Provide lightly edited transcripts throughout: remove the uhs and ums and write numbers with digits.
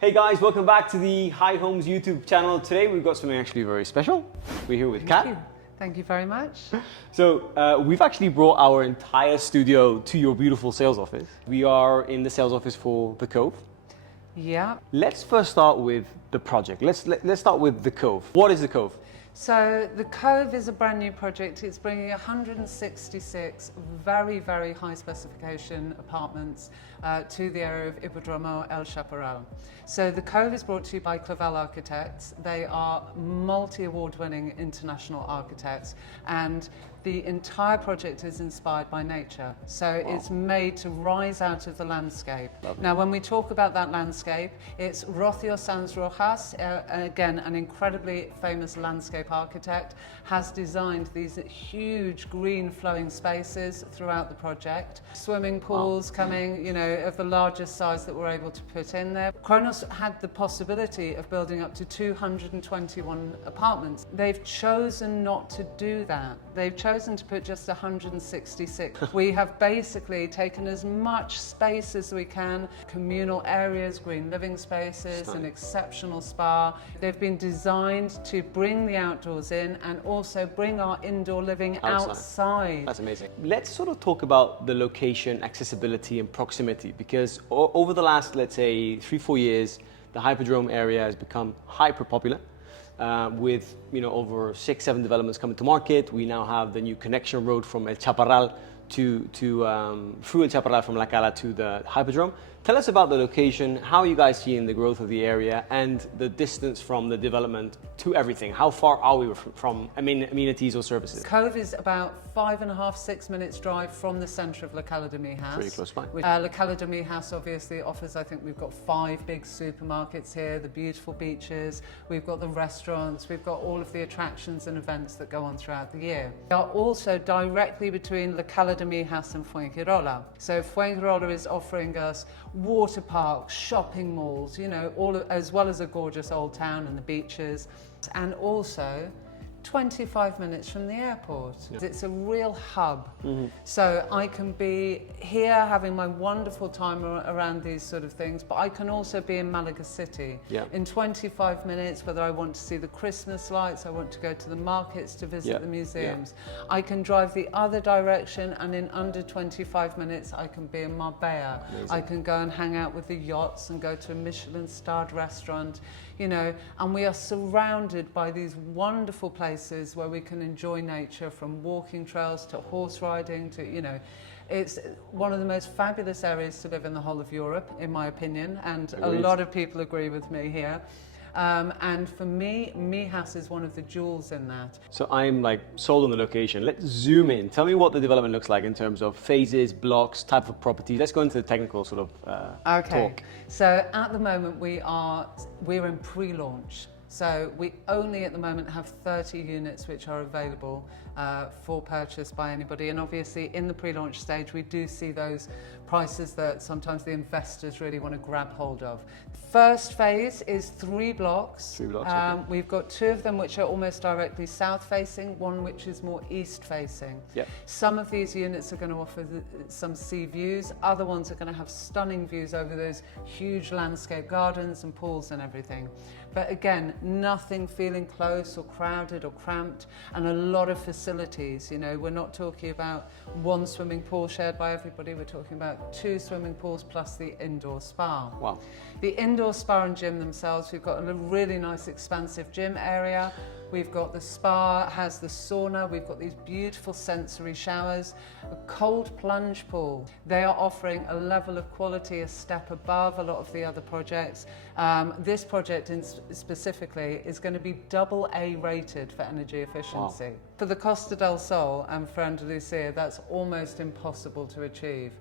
Hey guys, welcome back to the High Homes YouTube channel. Today we've got something actually very special. We're here with Kat. Thank you very much. So we've actually brought our entire studio to your beautiful sales office. We are in the sales office for the Cove. Yeah. Let's first start with the project. Let's start with the Cove. What is the Cove? So the Cove is a brand new project. It's bringing 166 very, very high specification apartments to the area of Hippodromo El Chaparral. So the Cove is brought to you by Clavel Architects. They are multi-award winning international architects, and the entire project is inspired by nature. So it's made to rise out of the landscape. Lovely. Now, when we talk about that landscape, it's Rocío Sanz Rojas, again, an incredibly famous landscape architect, has designed these huge green flowing spaces throughout the project. Swimming pools coming, you know, of the largest size that we're able to put in there. Kronos had the possibility of building up to 221 apartments. They've chosen not to do that. They've chosen to put just 166. We have basically taken as much space as we can, communal areas, green living spaces, an exceptional spa. They've been designed to bring the outdoors in and also bring our indoor living outside. That's amazing. Let's sort of talk about the location, accessibility and proximity, because over the last, let's say, 3-4 years, the Hippodrome area has become hyper popular. With over 6-7 developments coming to market. We now have the new connection road from El Chaparral through El Chaparral from La Cala to the Hippodrome. Tell us about the location, how you guys seeing the growth of the area and the distance from the development to everything. How far are we from amenities or services? Cove is about 5.5-6 minutes drive from the centre of La Cala de Mijas. Pretty close by. La Cala de Mijas obviously offers, I think we've got 5 big supermarkets here, the beautiful beaches, we've got the restaurants, we've got all of the attractions and events that go on throughout the year. We are also directly between La Cala de Mijas and Fuengirola. So Fuengirola is offering us water parks, shopping malls, as well as a gorgeous old town and the beaches, and also 25 minutes from the airport. Yeah. It's a real hub. So I can be here having my wonderful time around these sort of things, but I can also be in Málaga city in 25 minutes, whether I want to see the Christmas lights, I want to go to the markets to visit the museums. I can drive the other direction, and in under 25 minutes I can be in Marbella. Amazing. I can go and hang out with the yachts and go to a Michelin-starred restaurant, and we are surrounded by these wonderful places where we can enjoy nature, from walking trails to horse riding to, it's one of the most fabulous areas to live in the whole of Europe, in my opinion, and Agreed. A lot of people agree with me here. And for me, Mijas is one of the jewels in that. So I'm sold on the location. Let's zoom in. Tell me what the development looks like in terms of phases, blocks, type of property. Let's go into the technical sort of talk. So at the moment we're in pre-launch. So we only at the moment have 30 units which are available for purchase by anybody, and obviously in the pre-launch stage we do see those prices that sometimes the investors really want to grab hold of. First phase is 3 blocks. 3 blocks, okay. We've got 2 of them which are almost directly south facing, one which is more east facing. Yep. Some of these units are going to offer some sea views, other ones are going to have stunning views over those huge landscape gardens and pools and everything. But again, nothing feeling close or crowded or cramped, and a lot of facilities. We're not talking about 1 swimming pool shared by everybody, we're talking about 2 swimming pools plus the indoor spa. Wow. The indoor spa and gym themselves, we've got a really nice expansive gym area. We've got the spa, has the sauna, we've got these beautiful sensory showers, a cold plunge pool. They are offering a level of quality a step above a lot of the other projects. This project specifically is going to be AA rated for energy efficiency. Wow. For the Costa del Sol and for Andalusia, that's almost impossible to achieve.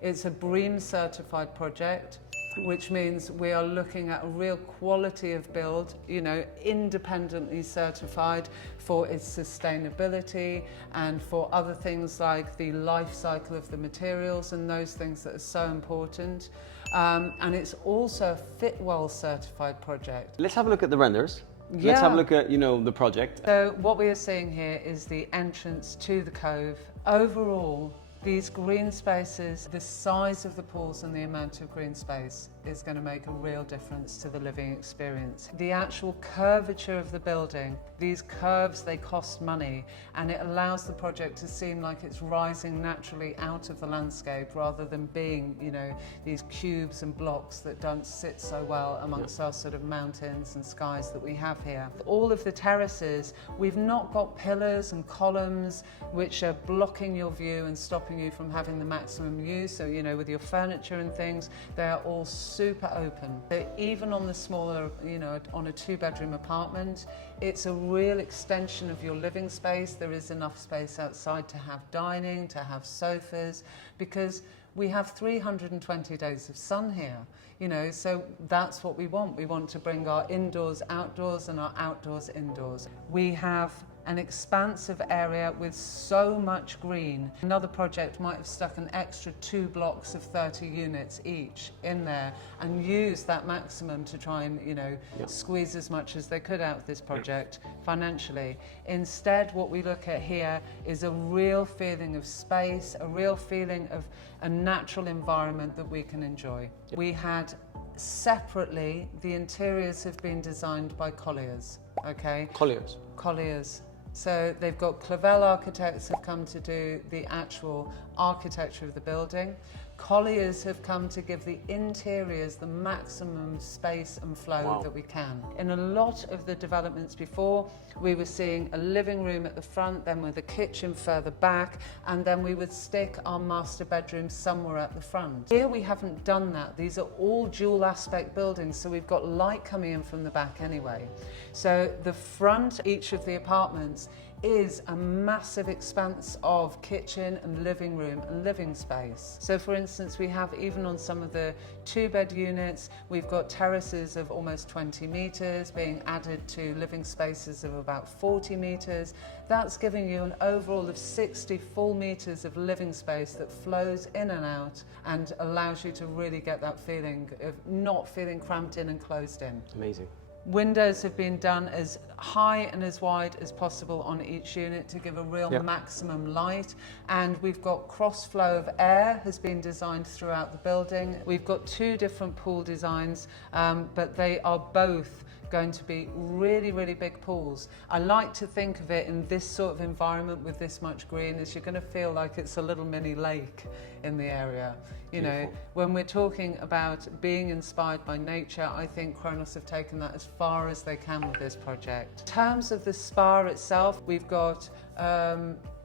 It's a BREEAM certified project, which means we are looking at a real quality of build, independently certified for its sustainability and for other things like the life cycle of the materials and those things that are so important. And it's also a FITWELL certified project. Let's have a look at the renders. Let's have a look at, the project. So what we are seeing here is the entrance to the Cove. Overall, these green spaces, the size of the pools and the amount of green space is going to make a real difference to the living experience. The actual curvature of the building, these curves, they cost money, and it allows the project to seem like it's rising naturally out of the landscape rather than being, you know, these cubes and blocks that don't sit so well amongst our sort of mountains and skies that we have here. All of the terraces, we've not got pillars and columns which are blocking your view and stopping you from having the maximum use. So, you know, with your furniture and things, they are all super open. So even on the smaller, you know, on a 2-bedroom apartment, it's a real extension of your living space. There is enough space outside to have dining, to have sofas, because we have 320 days of sun here, you know, so that's what we want. We want to bring our indoors outdoors and our outdoors indoors. We have an expansive area with so much green. Another project might have stuck an extra 2 blocks of 30 units each in there and used that maximum to try and, you know, squeeze as much as they could out of this project financially. Instead, what we look at here is a real feeling of space, a real feeling of a natural environment that we can enjoy. We had separately, the interiors have been designed by Colliers, okay? Colliers. Colliers. So they've got Clavel Architects have come to do the actual architecture of the building. Colliers have come to give the interiors the maximum space and flow that we can. In a lot of the developments before, we were seeing a living room at the front, then with a kitchen further back, and then we would stick our master bedroom somewhere at the front. Here we haven't done that. These are all dual aspect buildings, so we've got light coming in from the back anyway. So the front, each of the apartments, is a massive expanse of kitchen and living room and living space. So for instance, we have, even on some of the 2-bed units, we've got terraces of almost 20 metres being added to living spaces of about 40 metres. That's giving you an overall of 60 full metres of living space that flows in and out and allows you to really get that feeling of not feeling cramped in and closed in. Amazing. Windows have been done as high and as wide as possible on each unit to give a real maximum light, and we've got cross flow of air has been designed throughout the building. We've got 2 different pool designs, but they are both going to be really, really big pools. I like to think of it in this sort of environment with this much green as you're going to feel like it's a little mini lake in the area. You know, when we're talking about being inspired by nature, I think Kronos have taken that as far as they can with this project. In terms of the spa itself, we've got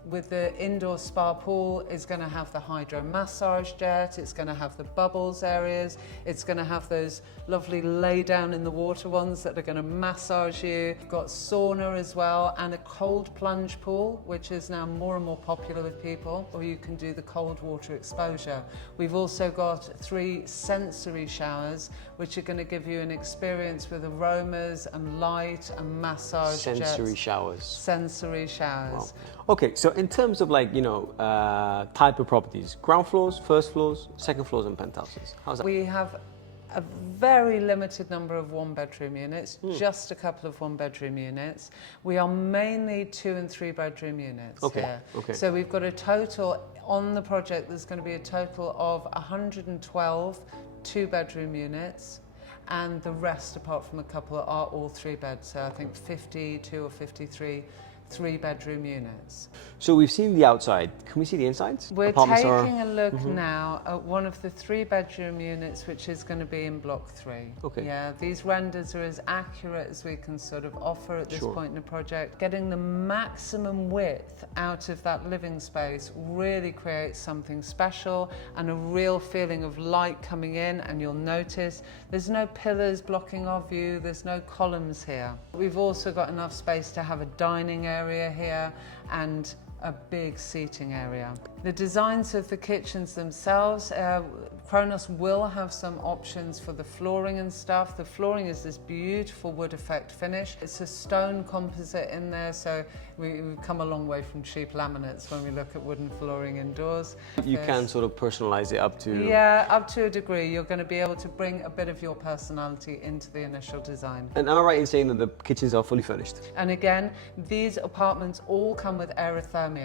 with the indoor spa pool, is going to have the hydro massage jet, it's going to have the bubbles areas, it's going to have those lovely lay down in the water ones that are going to massage you. We've got sauna as well, and a cold plunge pool, which is now more and more popular with people, or you can do the cold water exposure. We've also got 3 sensory showers, which are going to give you an experience with aromas and light and massage Sensory jets. showers. Sensory showers. Wow. Okay, so in terms of, like, you know, type of properties, ground floors, first floors, second floors and penthouses, how's that? We have a very limited number of 1-bedroom units, just a couple of 1-bedroom units. We are mainly 2- and 3-bedroom units here. Okay. So we've got a total, on the project, there's going to be a total of 112 2-bedroom units, and the rest, apart from a couple, are all 3-beds. So I think 52 or 53 3-bedroom units. So we've seen the outside. Can we see the insides? We're Apartments taking a look now at one of the 3-bedroom units, which is going to be in block 3. Okay. Yeah, these renders are as accurate as we can sort of offer at this point in the project. Getting the maximum width out of that living space really creates something special and a real feeling of light coming in, and you'll notice there's no pillars blocking our view, there's no columns here. We've also got enough space to have a dining area here and a big seating area. The designs of the kitchens themselves, Kronos will have some options for the flooring and stuff. The flooring is this beautiful wood effect finish. It's a stone composite in there, so we've come a long way from cheap laminates when we look at wooden flooring indoors. You can sort of personalize it up to... Yeah, up to a degree. You're going to be able to bring a bit of your personality into the initial design. And am I right in saying that the kitchens are fully furnished? And again, these apartments all come with aerothermia.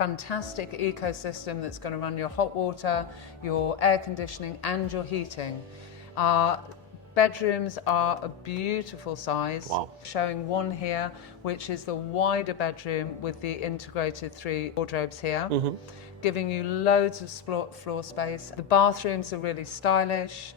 fantastic ecosystem that's going to run your hot water, your air conditioning and your heating. Our bedrooms are a beautiful size. Wow. Showing one here, which is the wider bedroom with the integrated 3 wardrobes here, giving you loads of floor space. The bathrooms are really stylish.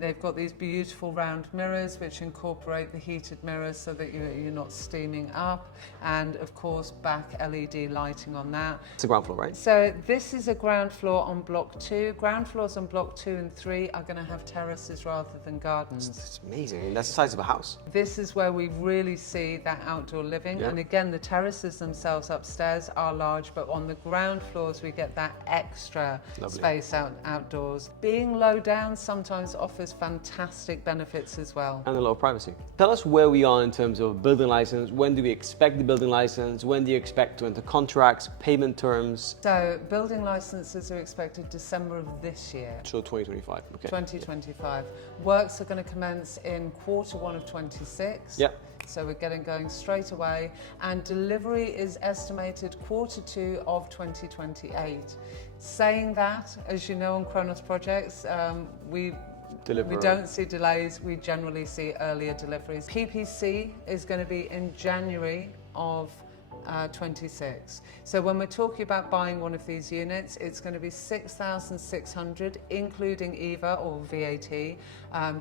They've got these beautiful round mirrors which incorporate the heated mirrors so that you're not steaming up, and of course back LED lighting on that. It's a ground floor, right? So this is a ground floor on block 2. Ground floors on block 2 and 3 are going to have terraces rather than gardens. It's amazing. I mean, that's the size of a house. This is where we really see that outdoor living, and again the terraces themselves upstairs are large, but on the ground floors we get that extra space outdoors. Being low down sometimes offers fantastic benefits as well. And a lot of privacy. Tell us where we are in terms of building license. When do we expect the building license? When do you expect to enter contracts, payment terms? So building licenses are expected December of this year. So 2025, okay. 2025. Works are going to commence in Q1 of 26. Yep. So we're getting going straight away, and delivery is estimated Q2 of 2028. Saying that, as you know, on Kronos projects, we don't see delays, we generally see earlier deliveries. PPC is going to be in January of 26. So when we're talking about buying one of these units, it's going to be 6,600, including EVA or VAT,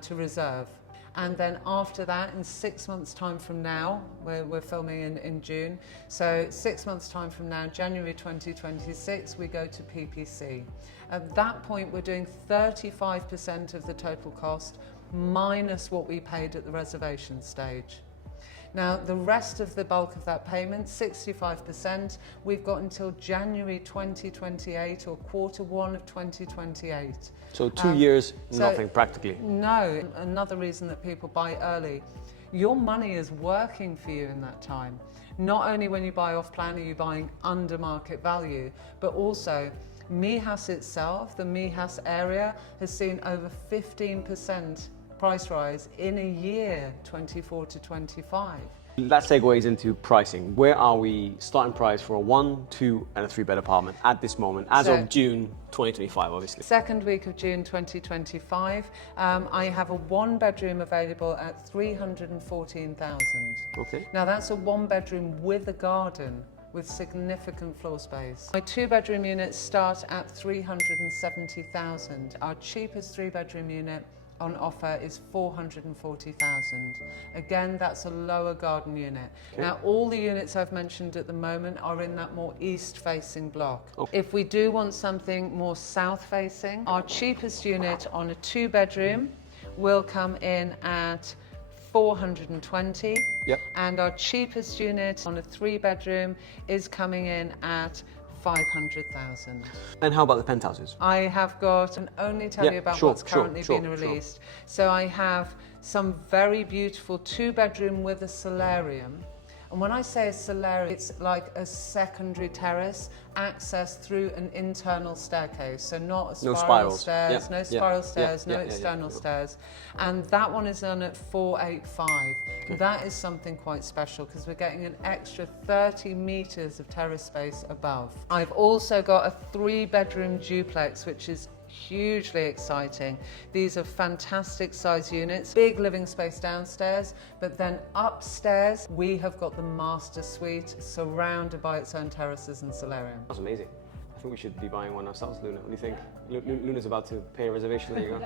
to reserve. And then after that, in 6 months' time from now, we're filming in June, so 6 months' time from now, January 2026, we go to PPC. At that point, we're doing 35% of the total cost minus what we paid at the reservation stage. Now, the rest of the bulk of that payment, 65%, we've got until January 2028 or Q1 of 2028. So 2 years, nothing practically. No, another reason that people buy early. Your money is working for you in that time. Not only when you buy off plan are you buying under market value, but also Mijas itself, the Mijas area, has seen over 15% price rise in a year, 24 to 25. That segues into pricing. Where are we starting price for a 1, 2 and a 3-bed apartment at this moment, as of June 2025, obviously? Second week of June 2025, I have a 1-bedroom available at 314,000. Okay. Now that's a 1-bedroom with a garden, with significant floor space. My 2-bedroom units start at 370,000. Our cheapest 3-bedroom unit on offer is 440,000. Again, that's a lower garden unit. Okay. Now, all the units I've mentioned at the moment are in that more east-facing block. Okay. If we do want something more south-facing, our cheapest unit on a 2-bedroom will come in at 420. Yep. And our cheapest unit on a 3-bedroom is coming in at 500,000. And how about the penthouses? I have got, and only tell you about what's currently been released. So I have some very beautiful 2-bedroom with a solarium. And when I say a solarium, it's like a secondary terrace accessed through an internal staircase. So not a spiral stairs, no spiral stairs, no external stairs. And that one is on at 485. Okay. That is something quite special because we're getting an extra 30 meters of terrace space above. I've also got a 3-bedroom duplex, which is hugely exciting. These are fantastic size units, big living space downstairs, but then upstairs we have got the master suite surrounded by its own terraces and solarium. That's amazing. I think we should be buying one ourselves, Luna. What do you think? Luna's about to pay a reservation. There you go.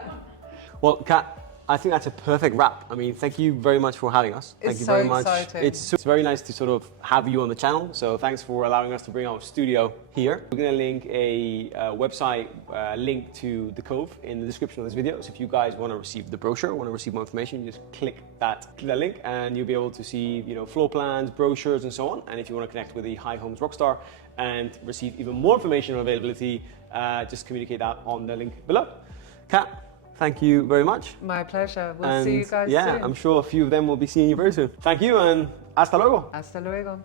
Well, Kat, I think that's a perfect wrap. I mean, thank you very much for having us. Thank you very much. Exciting. It's very nice to sort of have you on the channel. So thanks for allowing us to bring our studio here. We're going to link a website link to the Cove in the description of this video. So if you guys want to receive the brochure, want to receive more information, you just click that link and you'll be able to see, floor plans, brochures and so on. And if you want to connect with the High Homes Rockstar and receive even more information on availability, just communicate that on the link below. Kat, thank you very much. My pleasure. We'll see you guys soon. Yeah, I'm sure a few of them will be seeing you very soon. Thank you and hasta luego. Hasta luego.